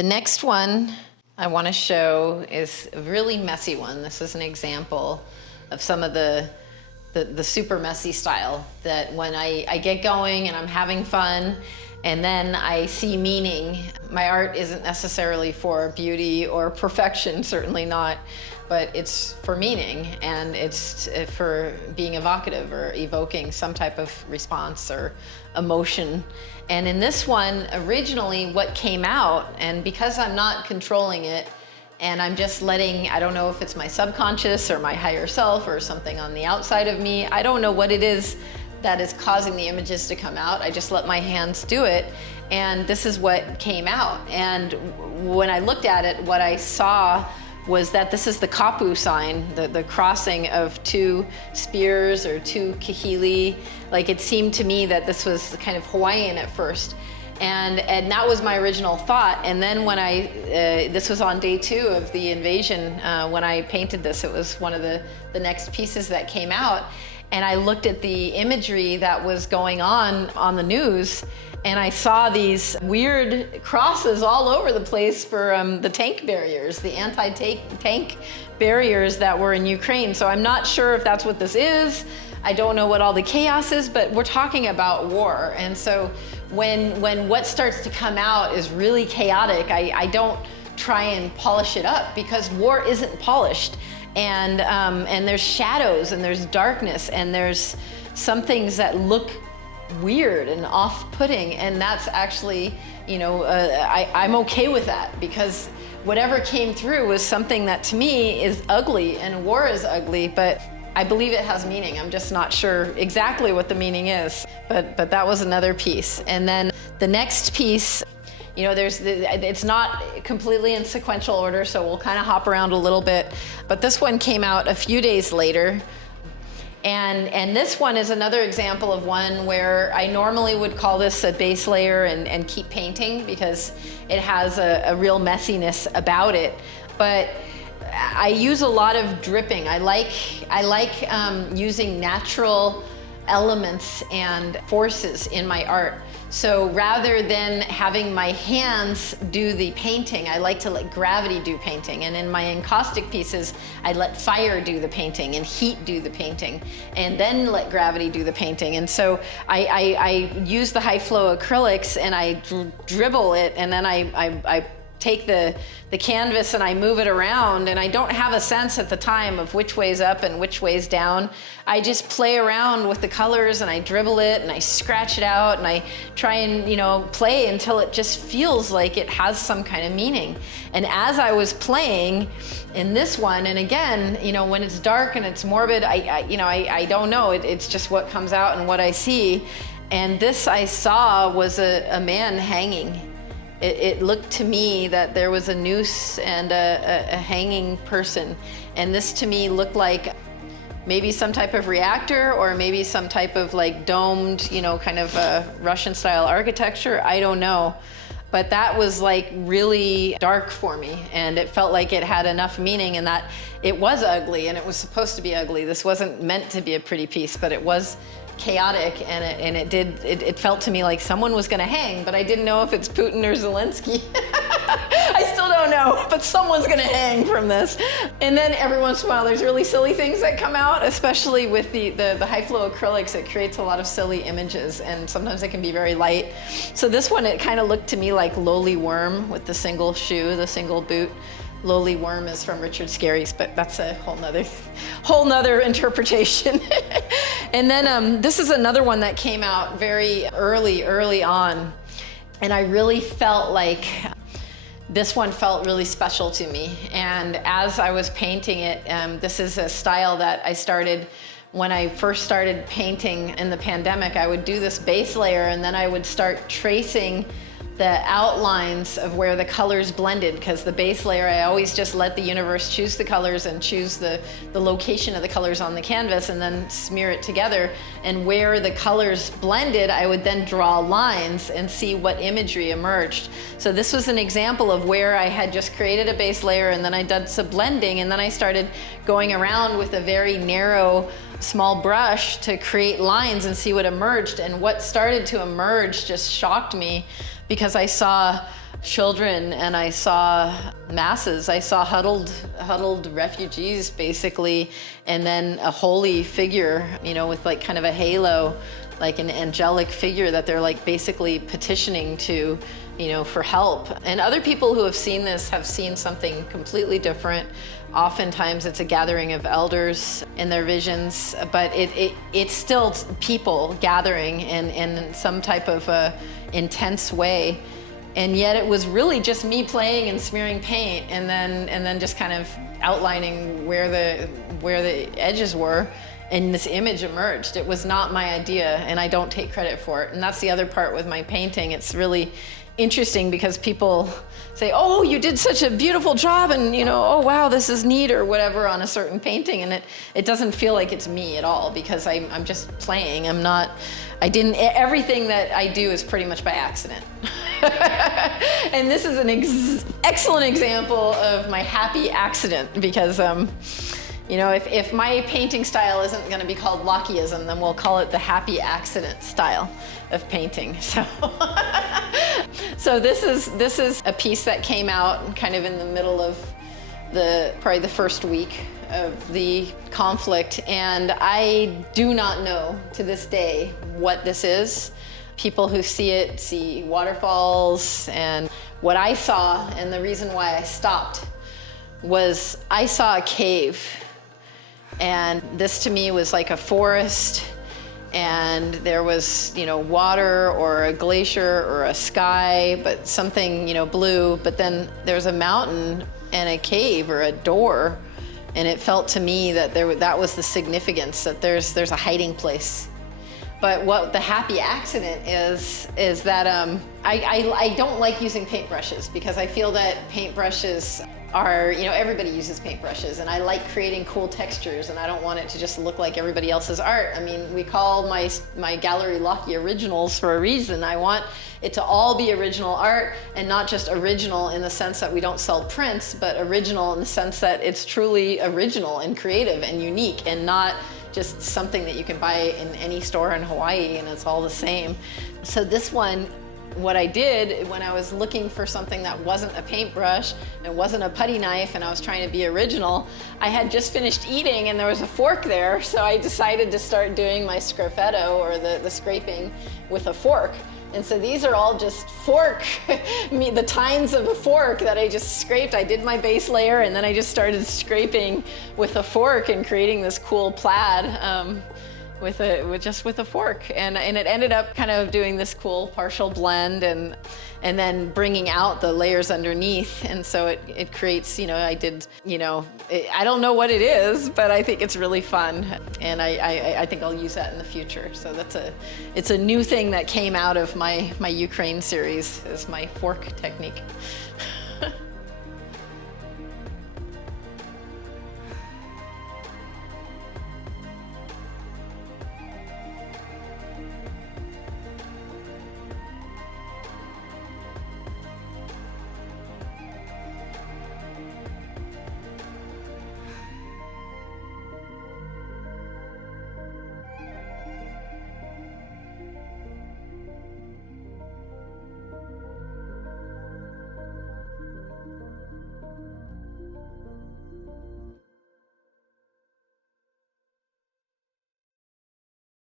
The next one I want to show is a really messy one. This is an example of some of the super messy style that when I get going and I'm having fun and then I see meaning. My art isn't necessarily for beauty or perfection, certainly not, but it's for meaning, and it's for being evocative or evoking some type of response or emotion. And in this one, originally what came out, and because I'm not controlling it, and I'm just letting, I don't know if it's my subconscious or my higher self or something on the outside of me, I don't know what it is that is causing the images to come out. I just let my hands do it, and this is what came out. And when I looked at it, what I saw was that this is the kapu sign, the crossing of two spears or two kahili. Like, it seemed to me that this was kind of Hawaiian at first. And that was my original thought. And then when this was on day 2 of the invasion, when I painted this, it was one of the next pieces that came out. And I looked at the imagery that was going on the news, and I saw these weird crosses all over the place for the tank barriers, the anti-tank barriers that were in Ukraine. So I'm not sure if that's what this is. I don't know what all the chaos is, but we're talking about war. And so when what starts to come out is really chaotic, I don't try and polish it up, because war isn't polished. And there's shadows and there's darkness and there's some things that look weird and off-putting, and that's actually, I'm okay with that, because whatever came through was something that to me is ugly, and war is ugly, but I believe it has meaning. I'm just not sure exactly what the meaning is, but that was another piece. And then the next piece, it's not completely in sequential order, so we'll kind of hop around a little bit. But this one came out a few days later. And this one is another example of one where I normally would call this a base layer and keep painting, because it has a real messiness about it. But I use a lot of dripping. I like using natural elements and forces in my art. So rather than having my hands do the painting, I like to let gravity do painting. And in my encaustic pieces, I let fire do the painting and heat do the painting, and then let gravity do the painting. And so I use the high flow acrylics and I dribble it, and then I take the canvas and I move it around, and I don't have a sense at the time of which way's up and which way's down. I just play around with the colors and I dribble it and I scratch it out, and I try and play until it just feels like it has some kind of meaning. And as I was playing in this one, and again, when it's dark and it's morbid, I don't know, it's just what comes out and what I see. And this I saw was a man hanging. It looked to me that there was a noose and a hanging person. And this to me looked like maybe some type of reactor, or maybe some type of like domed, kind of Russian style architecture. I don't know. But that was like really dark for me, and it felt like it had enough meaning, and that it was ugly, and it was supposed to be ugly. This wasn't meant to be a pretty piece, but it was chaotic, and it felt to me like someone was gonna hang, but I didn't know if it's Putin or Zelensky. I still don't know, but someone's gonna hang from this. And then every once in a while there's really silly things that come out, especially with the high flow acrylics. It creates a lot of silly images, and sometimes it can be very light. So this one, it kind of looked to me like Lowly Worm with the single shoe, the single boot. Lowly Worm is from Richard Scarry's, but that's a whole nother interpretation. And then this is another one that came out very early on, and I really felt like this one felt really special to me. And as I was painting it, this is a style that I started when I first started painting in the pandemic. I would do this base layer, and then I would start tracing the outlines of where the colors blended, because the base layer, I always just let the universe choose the colors and choose the location of the colors on the canvas, and then smear it together. And where the colors blended, I would then draw lines and see what imagery emerged. So this was an example of where I had just created a base layer, and then I did some blending, and then I started going around with a very narrow, small brush to create lines and see what emerged. And what started to emerge just shocked me, because I saw children and I saw masses. I saw huddled refugees basically, and then a holy figure, with like kind of a halo, like an angelic figure that they're like basically petitioning to, for help. And other people who have seen this have seen something completely different. Oftentimes it's a gathering of elders in their visions, but it's still people gathering in some type of intense way. And yet it was really just me playing and smearing paint and then just kind of outlining where the edges were, and this image emerged. It was not my idea, and I don't take credit for it. And that's the other part with my painting. It's really interesting because people say, oh, you did such a beautiful job, and oh wow, this is neat or whatever on a certain painting, and it doesn't feel like it's me at all because I'm just playing. Everything that I do is pretty much by accident. And this is an excellent example of my happy accident because if my painting style isn't going to be called Lockeyism, then we'll call it the happy accident style of painting. So this is a piece that came out kind of in the middle of probably the first week of the conflict, and I do not know to this day what this is. People who see it see waterfalls, and what I saw, and the reason why I stopped, was I saw a cave. And this to me was like a forest, and there was, water or a glacier or a sky, but something, blue. But then there's a mountain and a cave or a door, and it felt to me that that was the significance, that there's a hiding place. But what the happy accident is that I don't like using paintbrushes because I feel that paintbrushes are, everybody uses paintbrushes, and I like creating cool textures, and I don't want it to just look like everybody else's art. I mean, we call my gallery Lockey Originals for a reason. I want it to all be original art, and not just original in the sense that we don't sell prints, but original in the sense that it's truly original and creative and unique, and not just something that you can buy in any store in Hawaii and it's all the same. So this one, what I did when I was looking for something that wasn't a paintbrush and wasn't a putty knife and I was trying to be original, I had just finished eating and there was a fork there, so I decided to start doing my scrofetto, or the scraping, with a fork. And so these are all just the tines of a fork that I just scraped. I did my base layer and then I just started scraping with a fork and creating this cool plaid with a fork. And it ended up kind of doing this cool partial blend and then bringing out the layers underneath. And so it creates, I don't know what it is, but I think it's really fun. And I think I'll use that in the future. So it's a new thing that came out of my Ukraine series, is my fork technique.